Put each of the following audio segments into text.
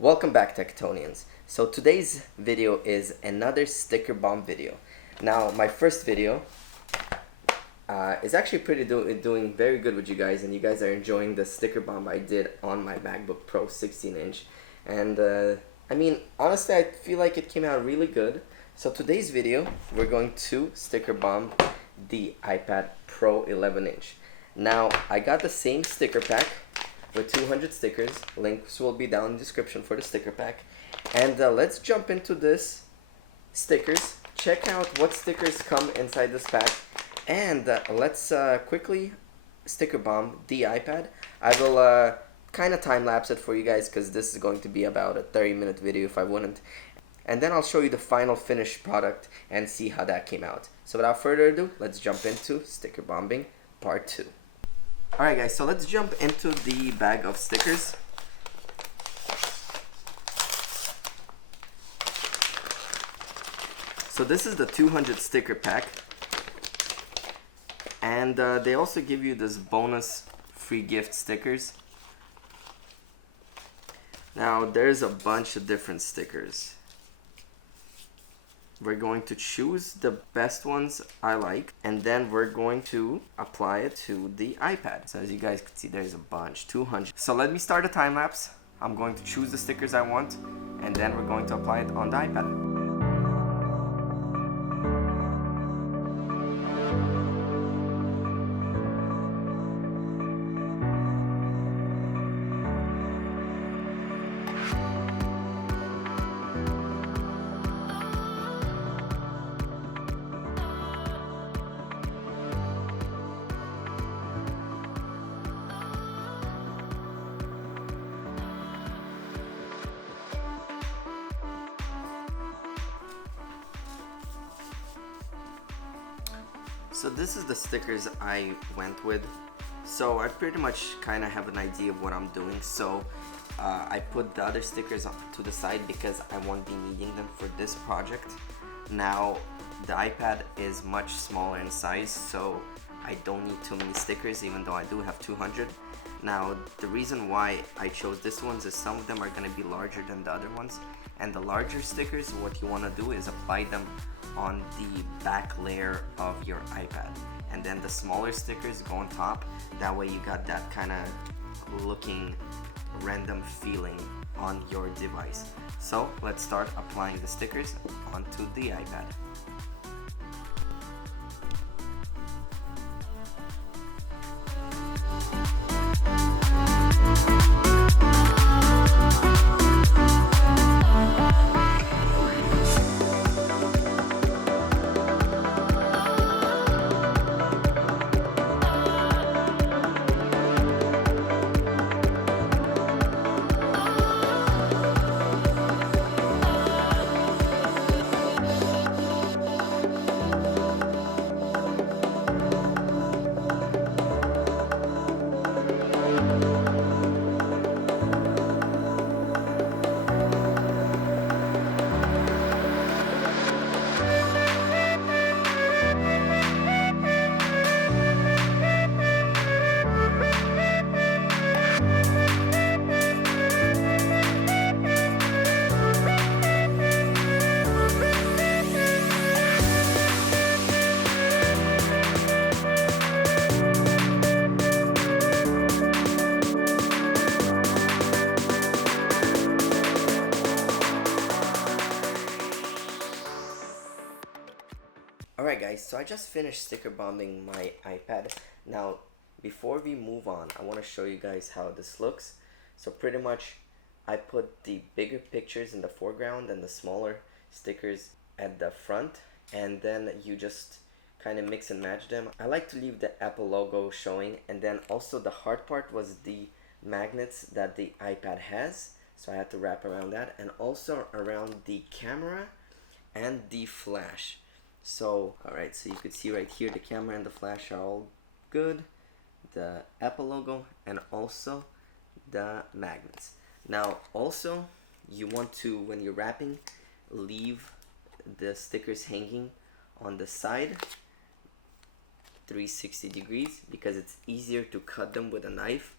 Welcome back, Techatonians. So today's video is another sticker bomb video. Now, my first video is actually doing very good with you guys, and you guys are enjoying the sticker bomb I did on my MacBook Pro 16-inch. And I mean, honestly, I feel like it came out really good. So today's video, we're going to sticker bomb the iPad Pro 11-inch. Now, I got the same sticker pack with 200 stickers. Links will be down in the description for the sticker pack. And let's jump into this stickers. Check out what stickers come inside this pack. And let's quickly sticker bomb the iPad. I will kind of time lapse it for you guys because this is going to be about a 30-minute video if I wouldn't. And then I'll show you the final finished product and see how that came out. So without further ado, let's jump into sticker bombing part 2. Alright guys, so let's jump into the bag of stickers. So this is the 200 sticker pack. And they also give you this bonus free gift stickers. Now there's a bunch of different stickers. We're going to choose the best ones I like, and then we're going to apply it to the iPad. So as you guys can see, there's a bunch, 200. So let me start a time lapse. I'm going to choose the stickers I want, and then we're going to apply it on the iPad. So this is the stickers I went with. So I pretty much kind of have an idea of what I'm doing. So I put the other stickers to the side because I won't be needing them for this project. Now the iPad is much smaller in size, so I don't need too many stickers, even though I do have 200. Now the reason why I chose this ones is some of them are going to be larger than the other ones. And the larger stickers, what you want to do is apply them on the back layer of your iPad, and then the smaller stickers go on top. That way you got that kind of looking random feeling on your device. So let's start applying the stickers onto the iPad. Alright guys, so I just finished sticker bombing my iPad. Now, before we move on, I want to show you guys how this looks. So pretty much, I put the bigger pictures in the foreground and the smaller stickers at the front. And then you just kind of mix and match them. I like to leave the Apple logo showing. And then also the hard part was the magnets that the iPad has. So I had to wrap around that. And also around the camera and the flash. So, alright, so you could see right here the camera and the flash are all good. The Apple logo and also the magnets. Now, also, you want to, when you're wrapping, leave the stickers hanging on the side 360 degrees because it's easier to cut them with a knife.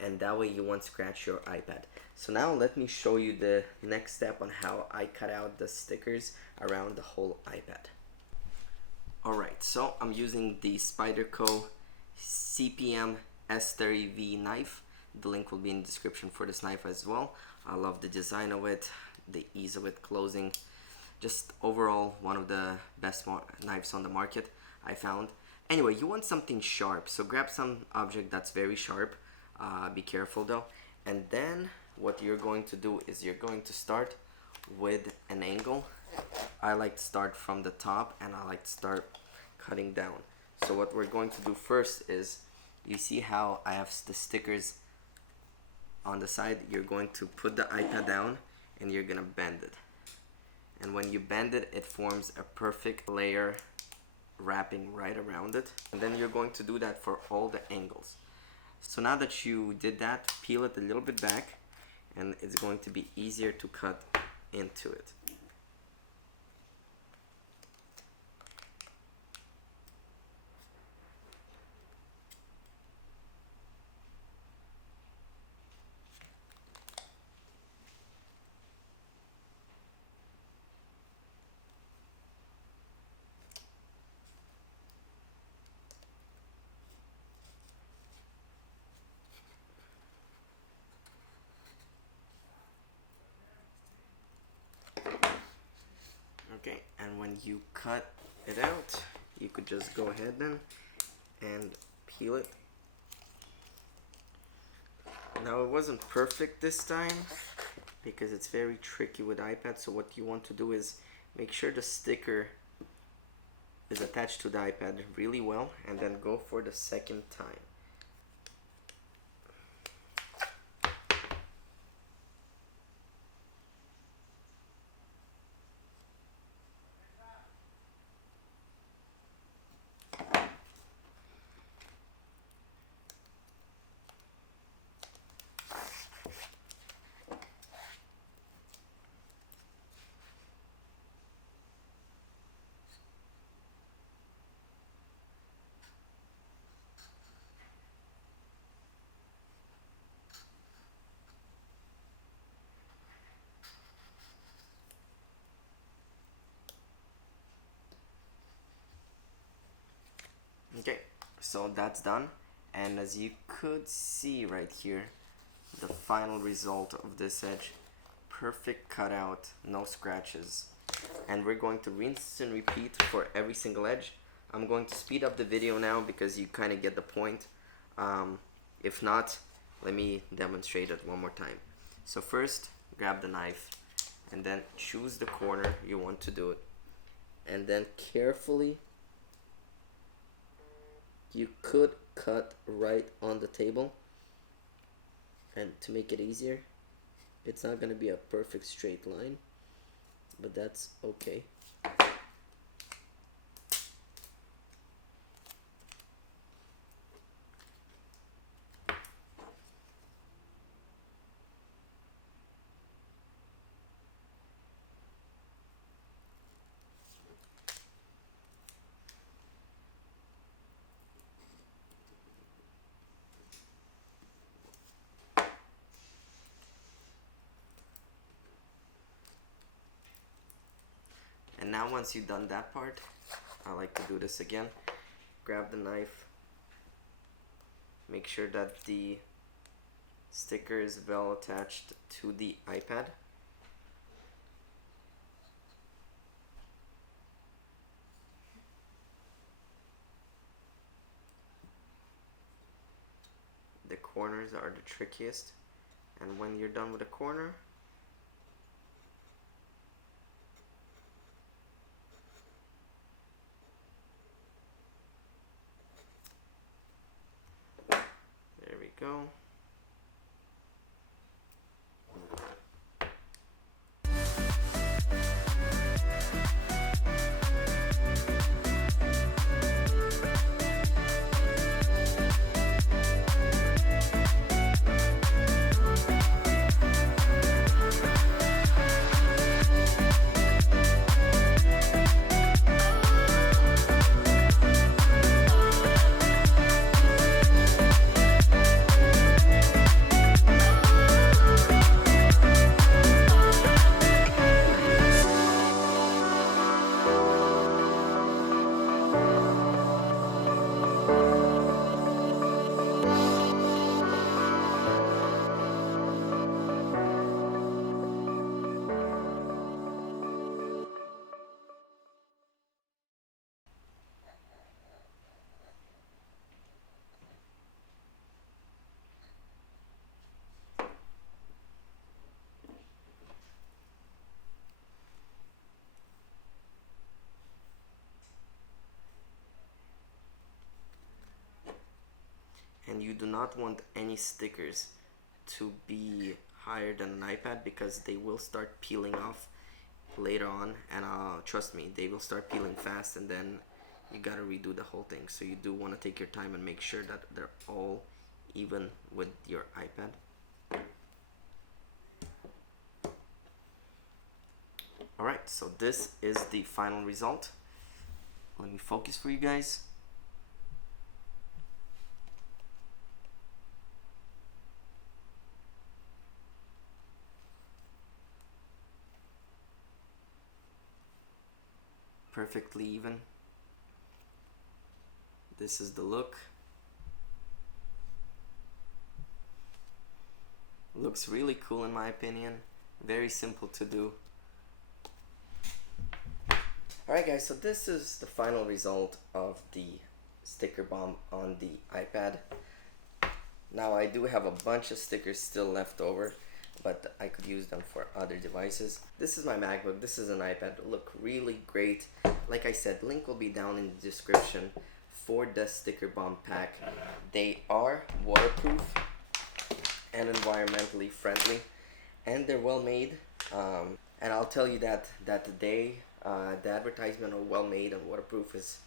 and that way you won't scratch your iPad. So now let me show you the next step on how I cut out the stickers around the whole iPad. Alright, so I'm using the Spyderco CPM S30V knife. The link will be in the description for this knife as well. I love the design of it, the ease of it closing. Just overall one of the best knives on the market I found. Anyway, you want something sharp, so grab some object that's very sharp. Be careful though. And then what you're going to do is you're going to start with an angle. I like to start from the top and I like to start cutting down. So what we're going to do first is, you see how I have the stickers on the side? You're going to put the iPad down and you're gonna bend it. And when you bend it, it forms a perfect layer wrapping right around it. And then you're going to do that for all the angles. So now that you did that, peel it a little bit back and it's going to be easier to cut into it. Okay, and when you cut it out, you could just go ahead then and peel it. Now it wasn't perfect this time because it's very tricky with iPad, so what you want to do is make sure the sticker is attached to the iPad really well and then go for the second time. Okay, so that's done, and as you could see right here, the final result of this edge, perfect cutout, no scratches. And we're going to rinse and repeat for every single edge. I'm going to speed up the video now because you kind of get the point. If not, let me demonstrate it one more time. So first, grab the knife and then choose the corner you want to do it, and then carefully, you could cut right on the table, and to make it easier, it's not going to be a perfect straight line, but that's okay. And now once you've done that part, I like to do this again. Grab the knife, make sure that the sticker is well attached to the iPad. The corners are the trickiest, and when you're done with the corner, there we go. you do not want any stickers to be higher than an iPad because they will start peeling off later on, and trust me, they will start peeling fast, and then you gotta redo the whole thing. So you do want to take your time and make sure that they're all even with your iPad. Alright, so this is the final result. Let me focus for you guys. Perfectly even. This is the look. Looks really cool in my opinion. Very simple to do. Alright guys, so this is the final result of the sticker bomb on the iPad. Now I do have a bunch of stickers still left over, but I could use them for other devices. This is my MacBook, this is an iPad. They look really great. Like I said, link will be down in the description for the sticker bomb pack. They are waterproof and environmentally friendly, and they're well made. And I'll tell you that the advertisement on well made and waterproof is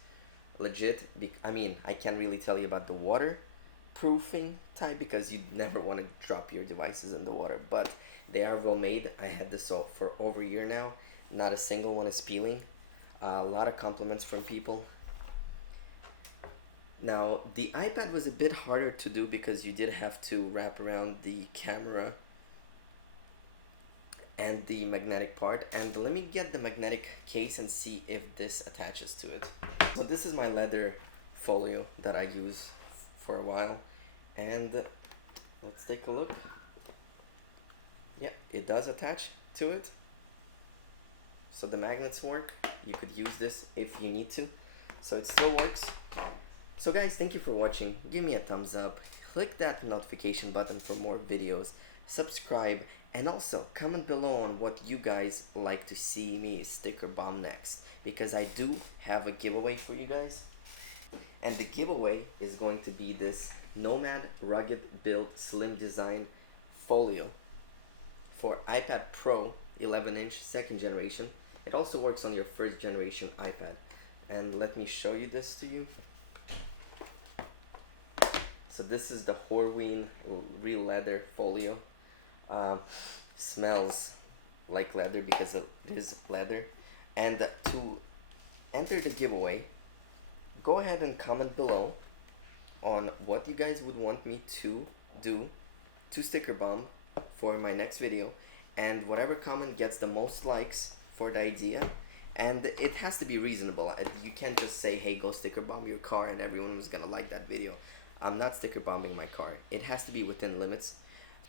legit. I mean, I can't really tell you about the waterproofing type because you never want to drop your devices in the water, but they are well made. I had this for over a year now. Not a single one is peeling. A lot of compliments from people. Now, the iPad was a bit harder to do because you did have to wrap around the camera and the magnetic part, and let me get the magnetic case and see if this attaches to it. So this is my leather folio that I use for a while, and let's take a look. Yeah, it does attach to it. So the magnets work. You could use this if you need to. So it still works. So guys, thank you for watching. Give me a thumbs up. Click that notification button for more videos. Subscribe, and also comment below on what you guys like to see me sticker bomb next, because I do have a giveaway for you guys. And the giveaway is going to be this Nomad Rugged Build Slim Design Folio for iPad Pro 11-inch 2nd generation. It also works on your 1st generation iPad. And let me show you this to you. So this is the Horween real leather folio. Smells like leather because it is leather. And to enter the giveaway, go ahead and comment below on what you guys would want me to do to sticker bomb for my next video, and whatever comment gets the most likes for the idea, and it has to be reasonable. You can't just say, hey, go sticker bomb your car and everyone was gonna like that video. I'm not sticker bombing my car. It has to be within limits.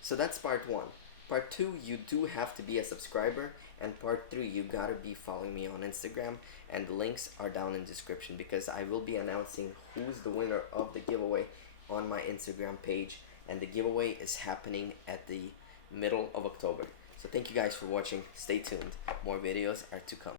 So that's part 1. Part 2, you do have to be a subscriber, and part 3, you gotta be following me on Instagram, and the links are down in the description because I will be announcing who's the winner of the giveaway on my Instagram page, and the giveaway is happening at the middle of October. So thank you guys for watching. Stay tuned. More videos are to come.